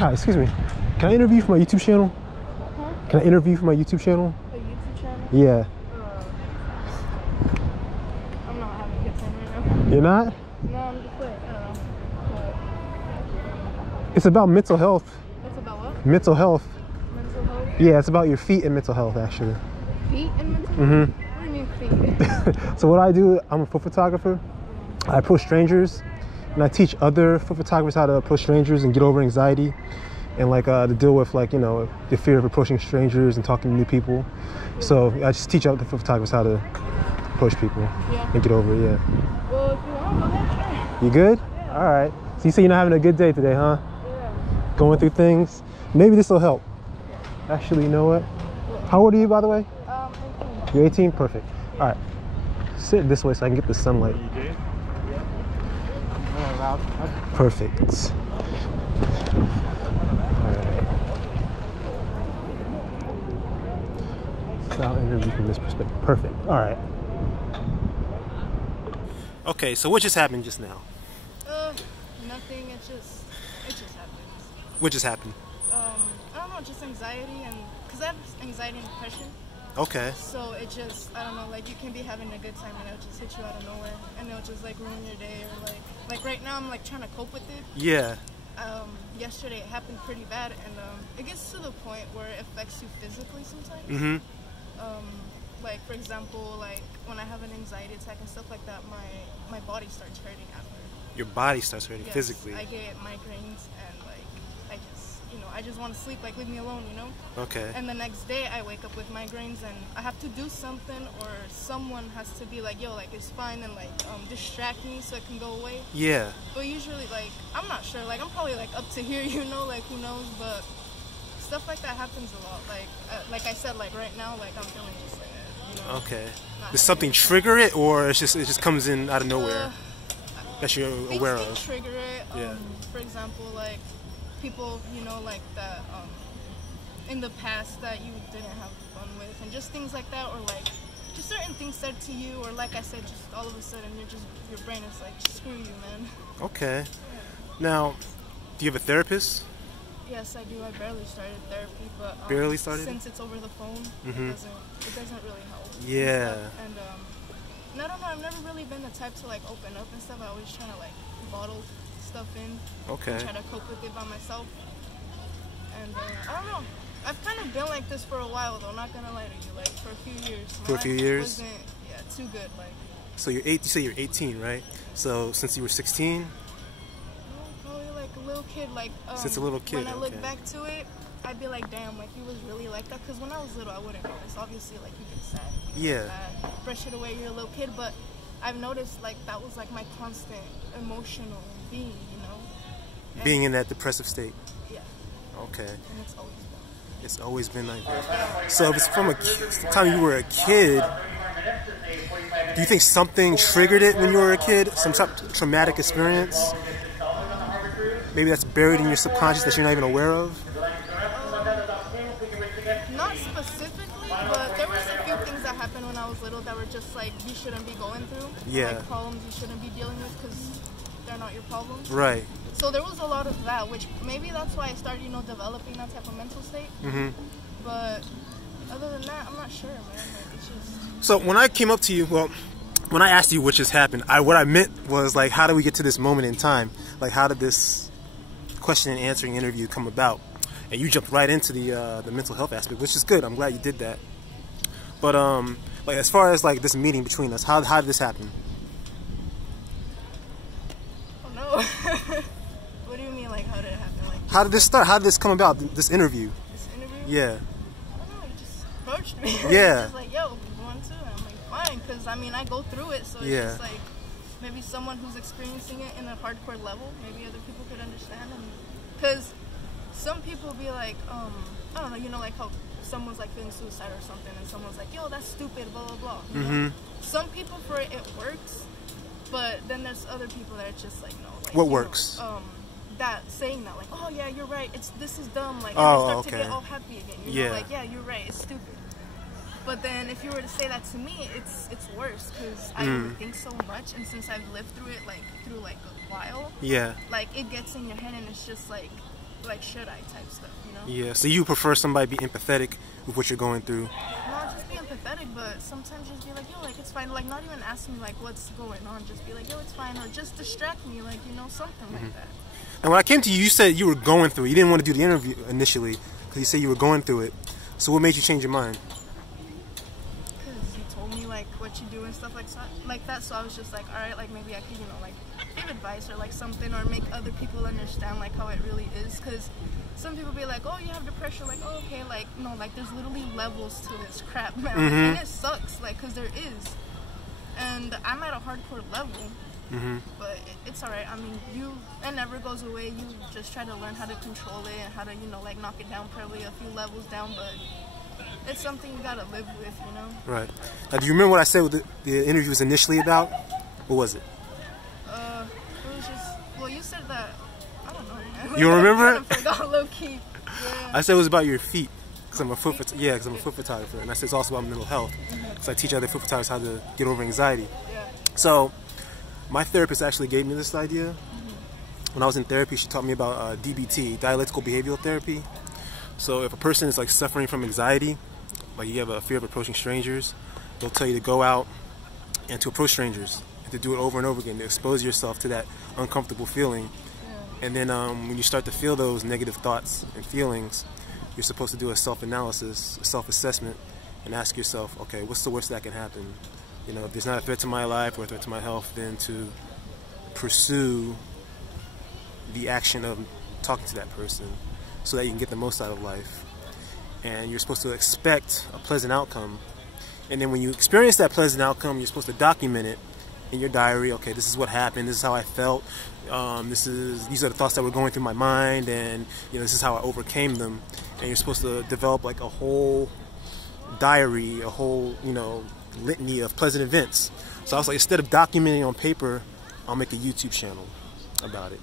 Hi, excuse me. Can I interview you for my YouTube channel? Huh? Can I interview you for my YouTube channel? A YouTube channel? Yeah. I'm not having a good time right now. You're not? No, I'm just like, I don't know. It's about mental health. It's about what? Mental health. Mental health? Yeah, it's about your feet and mental health, actually. Feet and mental health? What do you mean feet? So what I do, I'm a foot photographer. I approach strangers, and I teach other foot photographers how to approach strangers and get over anxiety, and like to deal with, like, you know, the fear of approaching strangers and talking to new people. So I just teach other foot photographers how to approach people and get over it. Yeah. Well, if you want, go ahead, try. You good? Yeah. All right. So you say you're not having a good day today, huh? Yeah. Going through things. Maybe this will help. Actually, you know what? How old are you, by the way? 18. You're 18? Perfect. All right. Sit this way so I can get the sunlight. Perfect. All right. Style interview from this perspective. Perfect. All right. Okay, so what just happened just now? Nothing. It just happens. What just happened? I don't know, just anxiety, and because I have anxiety and depression. Okay. So it just, I don't know, like you can be having a good time and it'll just hit you out of nowhere, and it'll just like ruin your day, or like right now I'm like trying to cope with it. Yeah. Yesterday it happened pretty bad, and it gets to the point where it affects you physically sometimes. Mm-hmm. Like for example, like when I have an anxiety attack and stuff like that, my body starts hurting after. Your body starts hurting physically. I get migraines, and like I just want to sleep, like leave me alone, you know? Okay. And the next day I wake up with migraines, and I have to do something, or someone has to be like, yo, like it's fine, and like distract me so it can go away. Yeah. But usually, like, I'm not sure, like I'm probably like up to here, you know, like who knows, but stuff like that happens a lot. Like I said, like right now, like I'm feeling just like that, you know? Okay. Does something trigger it, or it just comes in out of nowhere that you're aware of? Things can trigger it. Yeah. For example, like people, you know, like that in the past that you didn't have fun with, and just things like that, or like just certain things said to you, or like I said, just all of a sudden your brain is like, screw you, man. Okay. Yeah. Now, do you have a therapist? Yes, I do. I barely started therapy, but barely started? Since it's over the phone, it doesn't really help. Yeah. And I don't know, I've never really been the type to like open up and stuff. I always try to like bottle stuff in. Okay. And try to cope with it by myself. And I don't know. I've kind of been like this for a while, though. Not gonna lie to you, like for a few years. For a few years. Wasn't too good, like. So you're 8. You say you're 18, right? So since you were 16. No, probably like a little kid. Like since a little kid. When I look back to it, I'd be like, damn, like he was really like that. Because when I was little, I wouldn't notice. Obviously, like you get sad. Yeah. Brush it away. You're a little kid, but I've noticed like that was like my constant emotional being, you know. And being in that depressive state. Yeah. Okay. And it's always been. It's always been like that. So if it's from the time you were a kid, do you think something triggered it when you were a kid? Some traumatic experience? Maybe that's buried in your subconscious that you're not even aware of? Not specifically, but there was a few things that happened when I was little that were just like you shouldn't be going through. Yeah. Like problems you shouldn't be dealing with because they're not your problems. Right. So there was a lot of that, which maybe that's why I started, developing that type of mental state. But other than that, I'm not sure, man. Like, it's just... So when I came up to you, well, when I asked you what just happened, what I meant was like, how do we get to this moment in time? Like, how did this question and answering interview come about? And you jumped right into the mental health aspect, which is good. I'm glad you did that. But like as far as like this meeting between us, how did this happen? Oh no. What do you mean, like how did it happen? Like how did this start? How did this come about? This interview? This interview? Yeah. I don't know. You just approached me. Yeah. Just like, yo, you want to? I'm like, fine, because I mean I go through it, so it's just like maybe someone who's experiencing it in a hardcore level, maybe other people could understand, and because some people be like, I don't know, like how someone's like feeling suicide or something, and someone's like, yo, that's stupid, blah blah blah. You know? Some people for it works, but then there's other people that are just like, no. Like, what works? That saying that, like, oh yeah, you're right, this is dumb, like, oh, start okay. to get all happy again. You know, like, yeah, you're right, it's stupid. But then if you were to say that to me, it's worse, because I overthink so much, and since I've lived through it through a while, like it gets in your head, and it's just like should I type stuff, you know? Yeah. So you prefer somebody be empathetic with what you're going through? Not just be empathetic, but sometimes just be like, yo, like it's fine, like not even ask me like what's going on, just be like, yo, it's fine, or just distract me, like, you know, something like that. And when I came to you, you said you were going through it. You didn't want to do the interview initially because you said you were going through it. So what made you change your mind? Because you told me like what you do and stuff like that. So I was just like, all right, like maybe I could, you know, like give advice or like something, or make other people understand like how it really is. Because some people be like, oh, you have depression, like, oh, okay, like no, like there's literally levels to this crap, man, and it sucks, like, because there is. And I'm at a hardcore level. But it's alright. I mean, it never goes away. You just try to learn how to control it and how to, you know, like knock it down, probably a few levels down, but it's something you gotta live with, you know? Right. Now, do you remember what I said what the interview was initially about? What was it? It was just, well, you said that, I don't know, man. You remember it? I forgot, low-key. Yeah. I said it was about your feet. Because I'm a foot photographer, and I said it's also about mental health. Because I teach other foot photographers how to get over anxiety. Yeah. So, my therapist actually gave me this idea. When I was in therapy, she taught me about DBT, Dialectical Behavioral Therapy. So if a person is like suffering from anxiety, like you have a fear of approaching strangers, they'll tell you to go out and to approach strangers, and to do it over and over again, to expose yourself to that uncomfortable feeling. And then when you start to feel those negative thoughts and feelings, you're supposed to do a self-analysis, a self-assessment, and ask yourself, okay, what's the worst that can happen? You know, if there's not a threat to my life or a threat to my health, then to pursue the action of talking to that person so that you can get the most out of life. And you're supposed to expect a pleasant outcome. And then when you experience that pleasant outcome, you're supposed to document it in your diary. Okay, this is what happened. This is how I felt. These are the thoughts that were going through my mind, and you know, this is how I overcame them. And you're supposed to develop like a whole diary, a whole, you know, litany of pleasant events. So I was like, instead of documenting on paper, I'll make a YouTube channel about it.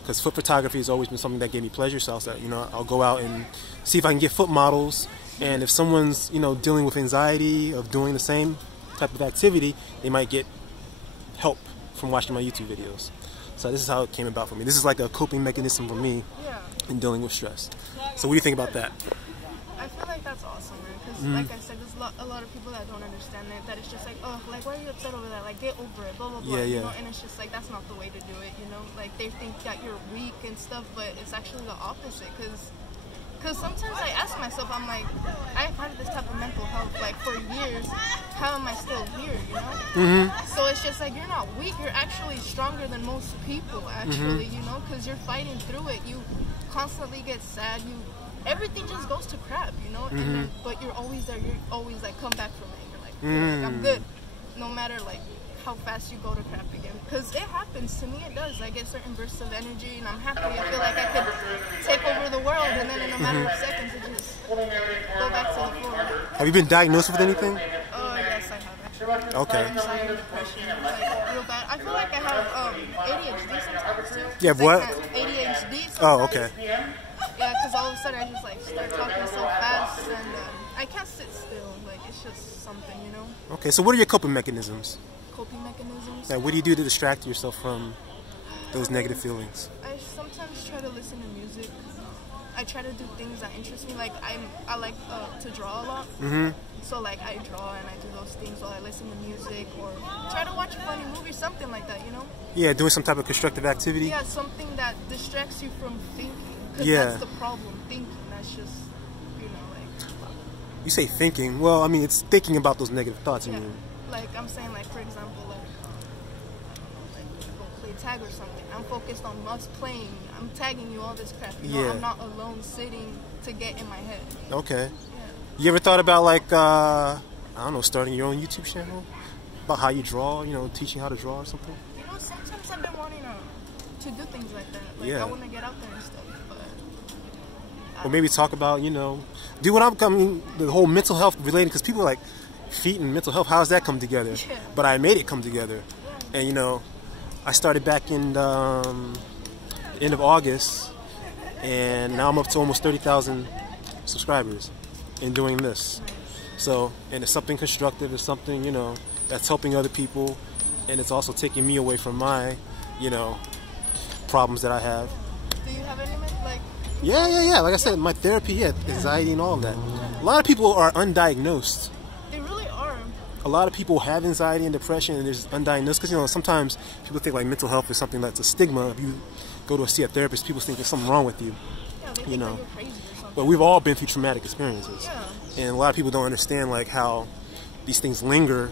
Because foot photography has always been something that gave me pleasure. So I was like, you know, I'll go out and see if I can get foot models. And if someone's, you know, dealing with anxiety of doing the same type of activity, they might get help from watching my YouTube videos. So this is how it came about for me. This is like a coping mechanism for me in dealing with stress. So what do you think about that? I feel like that's awesome, man. Because like I said, there's a lot of people that don't understand it. That it's just like, oh, like why are you upset over that? Like get over it, blah blah blah. You know? And it's just like that's not the way to do it. You know, like they think that you're weak and stuff, but it's actually the opposite. Because sometimes I ask myself, I'm like, I've had this type of mental health like for years. How am I still here? You know. So it's just like you're not weak. You're actually stronger than most people. Actually, you know, because you're fighting through it. You constantly get sad. Everything just goes to crap, you know, and then, but you're always there, you're always like, come back from it, you're like, I'm good, no matter like how fast you go to crap again, because it happens to me, it does. I get certain bursts of energy and I'm happy, I feel like I could take over the world, and then in a matter of seconds it just go back to the floor. Have you been diagnosed with anything? Yes, I have actually. Okay. Anxiety, depression, like real bad. I feel like I have ADHD sometimes too. You have what? ADHD sometimes. Oh, okay. Yeah, because all of a sudden I just like start talking so fast, and I can't sit still. Like it's just something, you know. Okay, so what are your coping mechanisms? Coping mechanisms? Like, what do you do to distract yourself from those negative feelings? I sometimes try to listen to music. I try to do things that interest me. Like I like to draw a lot. So like I draw and I do those things while I listen to music, or try to watch a funny movie, something like that, you know. Yeah, doing some type of constructive activity. Yeah, something that distracts you from thinking. Because that's the problem, thinking. That's just, you know, like... You say thinking. Well, I mean, it's thinking about those negative thoughts. Yeah. I mean. Like, I'm saying, like, for example, like go play tag or something. I'm focused on us playing. I'm tagging you, all this crap. You know, I'm not alone sitting to get in my head. Okay. Yeah. You ever thought about, like, I don't know, starting your own YouTube channel? About how you draw, you know, teaching how to draw or something? You know, sometimes I've been wanting to do things like that. Like, I want to get out there and stuff. Or maybe talk about, you know, Do what I'm coming, the whole mental health related, because people are like, feet and mental health, how does that come together? Yeah. But I made it come together. And you know, I started back in the end of August, and now I'm up to almost 30,000 subscribers in doing this. So, and it's something constructive, it's something, you know, that's helping other people, and it's also taking me away from my, you know, problems that I have. Do you have any, like... Yeah. Like I said, my therapy, yeah, anxiety and all of that. A lot of people are undiagnosed. They really are. A lot of people have anxiety and depression, and there's undiagnosed, because, you know, sometimes people think like mental health is something that's a stigma. If you go to see a therapist, people think there's something wrong with you. Yeah, they think you know, that you're crazy or something. But we've all been through traumatic experiences. Yeah. And a lot of people don't understand like how these things linger,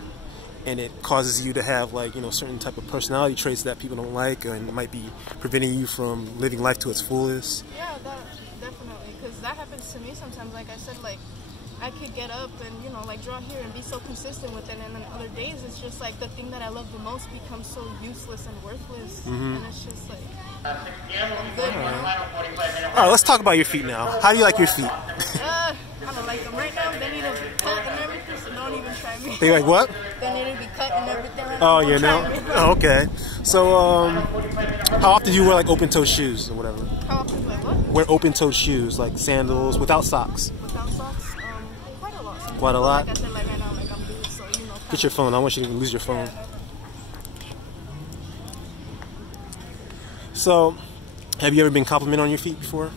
and it causes you to have like, you know, certain type of personality traits that people don't like, and it might be preventing you from living life to its fullest. Yeah, that definitely, because that happens to me sometimes. Like I said, like I could get up and, you know, like draw here and be so consistent with it, and then other days it's just like the thing that I love the most becomes so useless and worthless, and it's just like I'm good, you know? All right, let's talk about your feet now. How do you like your feet? I don't like them right now. They need to be cut and everything, so don't even try me. They like what? They need to be cut and everything. Oh, you know? Oh, okay. So, how often do you wear like open-toed shoes or whatever? How often do I what? Wear open-toed shoes, like sandals, without socks. Without socks? Quite a lot. Sometimes. Quite a lot? Like I said, like right now, like I'm doing, so, you know. Get your phone. I want you to lose your phone. So, have you ever been complimented on your feet before?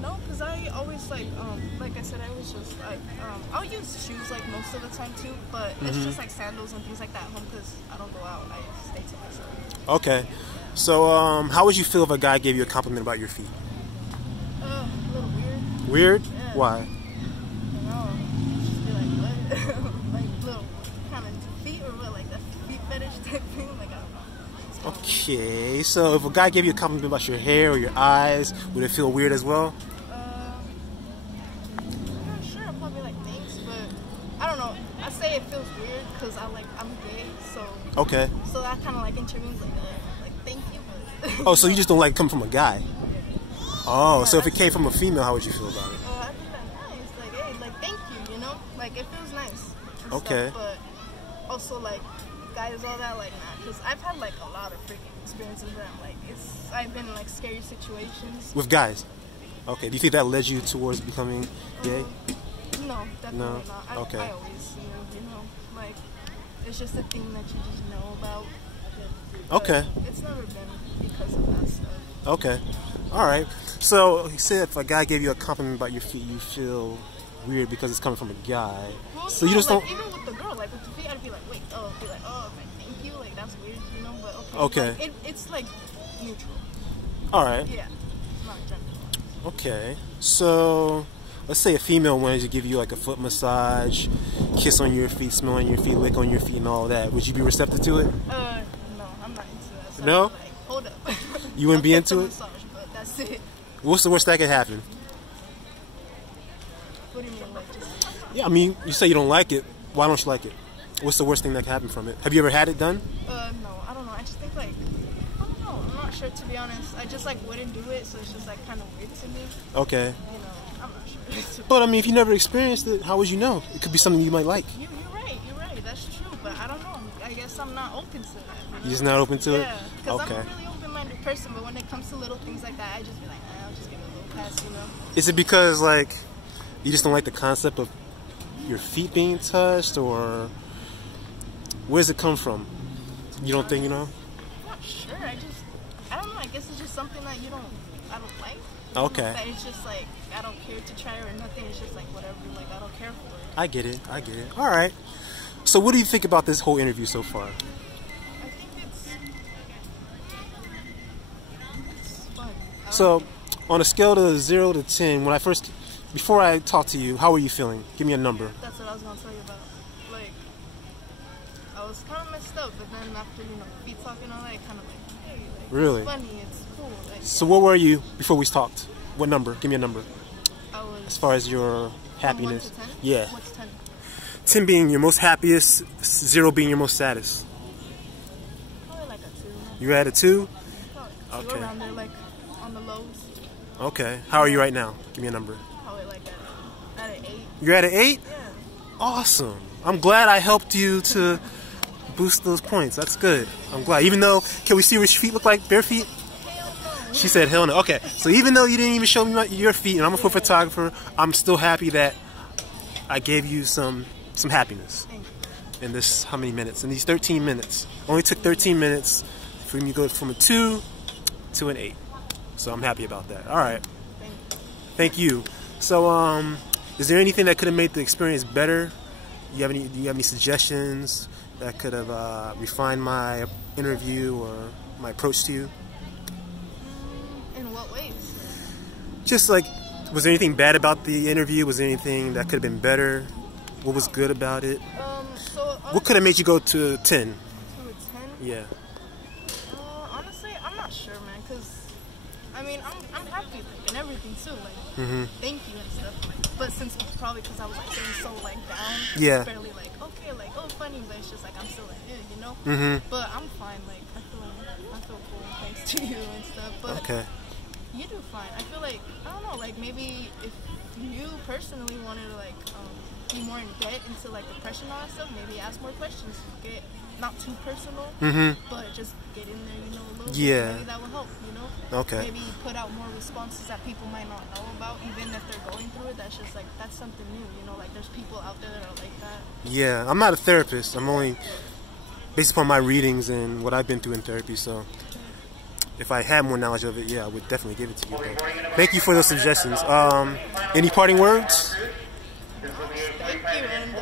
No, because I always like I said, I always just like, I'll use shoes like most of the time too, but it's just like sandals and things like that at home because I don't go out, I stay to myself. Okay. So, how would you feel if a guy gave you a compliment about your feet? A little weird. Weird? Yeah. Why? I know. Just be like, what? Like little kind of feet or what? Like that feet fetish type thing? Like, I don't know. Okay, so if a guy gave you a compliment about your hair or your eyes, would it feel weird as well? I'm not sure. I'll probably like thanks, but I don't know. I say it feels weird because I'm gay, so. Okay. So that kind of like intervenes, like thank you. But Oh, so you just don't like it come from a guy? Oh, Yeah, so if it came from a female, how would you feel about it? I think that's nice. Like, hey, like thank you, you know? Like it feels nice. and Okay. Stuff, but also like guys, all that, like nah, because I've had like a lot of freaking experiences where I'm like, I've been in like scary situations. With guys? Okay. Do you think that led you towards becoming gay? No, definitely No? not. Okay. I always, you know, like it's just a thing that you just know about. But Okay. It's never been because of that stuff. Okay. All right. So you said if a guy gave you a compliment about your feet, you feel weird because it's coming from a guy. Well, So no, you just like, don't. even with the girl, like with the feet, I'd be like, wait, be like, oh, like, thank you, like that's weird, you know. But okay. Okay. Like, it's like neutral. All right. Yeah. Not gender. Okay. So let's say a female wanted to give you like a foot massage, kiss on your feet, smell on your feet, lick on your feet, and all that. Would you be receptive to it? No, I'm not into that. So No? Like, hold up. You wouldn't be I'll into get the it? massage, but that's it. What's the worst that could happen? What do you mean, like just? Yeah, I mean, you say you don't like it. Why don't you like it? What's the worst thing that could happen from it? Have you ever had it done? No, I don't know. I just think like, I don't know. I'm not sure, to be honest. I just like wouldn't do it, so it's just like kind of weird to me. Okay. You know, I'm not sure. But I mean, if you never experienced it, how would you know? It could be something you might like. You're right. That's true, but I don't know. I guess I'm not open to that. You know? You're just not open to it? Yeah, because Okay. I'm a really open-minded person, but when it comes to little things like that, I just be like, I'll just give it a little pass, you know? Is it because, like, you just don't like the concept of your feet being touched, or where does it come from? You don't think, you know? I'm not sure. I don't know. I guess it's just something that I don't like. Okay. That it's just like, I don't care to try it or nothing. It's just like whatever. Like, I don't care for it. I get it. All right. So what do you think about this whole interview so far? I think it's fun. So, on a scale of 0 to 10, before I talk to you, how were you feeling? Give me a number. That's what I was going to tell you about. Like, I was kind of messed up, but then after, feet talk and all that, kind of like, hey, like, Really? it's funny, it's cool. Like, So what were you before we talked? What number? Give me a number. I was As far as your from 1 happiness. to 10? Yeah. What's 10? 10 being your most happiest, 0 being your most saddest. Probably like a 2. You at a 2? Probably 2 Okay. around there, like on the lows. Okay. How are you right now? Give me a number. Probably like at an 8. You're at an 8? Yeah. Awesome. I'm glad I helped you to boost those points. That's good. I'm glad. Even though, can we see what your feet look like? Bare feet? Hell no. She said hell no. Okay, so even though you didn't even show me your feet, and I'm a foot photographer, I'm still happy that I gave you some happiness in this, how many minutes? In these 13 minutes. Only took 13 minutes for me to go from a 2 to an 8. So I'm happy about that. All right. Thank you. So, is there anything that could have made the experience better? Do you have any suggestions that could have refined my interview or my approach to you? In what ways? Just like, was there anything bad about the interview? Was there anything that could have been better? What was good about it? What could have made you go to 10? To a 10? Yeah. Honestly, I'm not sure, man. Cause I mean, I'm happy and everything too. Like, thank you and stuff. Like, but since probably because I was like feeling so like down, yeah. It's barely like okay, like oh funny, but it's just like I'm still like you know. But I'm fine. Like I feel cool thanks to you and stuff. But okay. You do fine. I feel like I don't know. Like maybe if you personally wanted to like be more in depth into like depression and all that stuff, maybe ask more questions. Get not too personal, but just get in there, you know, a little bit. Maybe that will help, you know. Okay. Maybe put out more responses that people might not know about, even if they're going through it. That's just like that's something new, you know. Like there's people out there that are like that. Yeah, I'm not a therapist. I'm only based upon my readings and what I've been through in therapy. So if I had more knowledge of it, yeah, I would definitely give it to you. But thank you for those suggestions. Any parting words? Thank you. And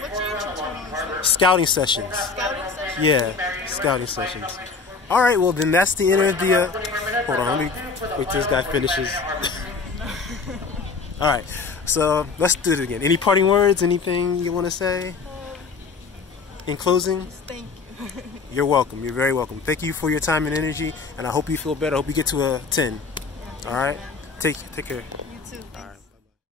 what's your YouTube channel? Scouting sessions. Scouting sessions? Yeah, scouting sessions. All right, well then that's the end of the. Hold on, let me wait till this guy finishes. All right, so let's do it again. Any parting words? Anything you want to say? In closing? Thank you. You're welcome. You're very welcome. Thank you for your time and energy, and I hope you feel better. I hope you get to a 10. All right? Take care. You too. Thanks. All right.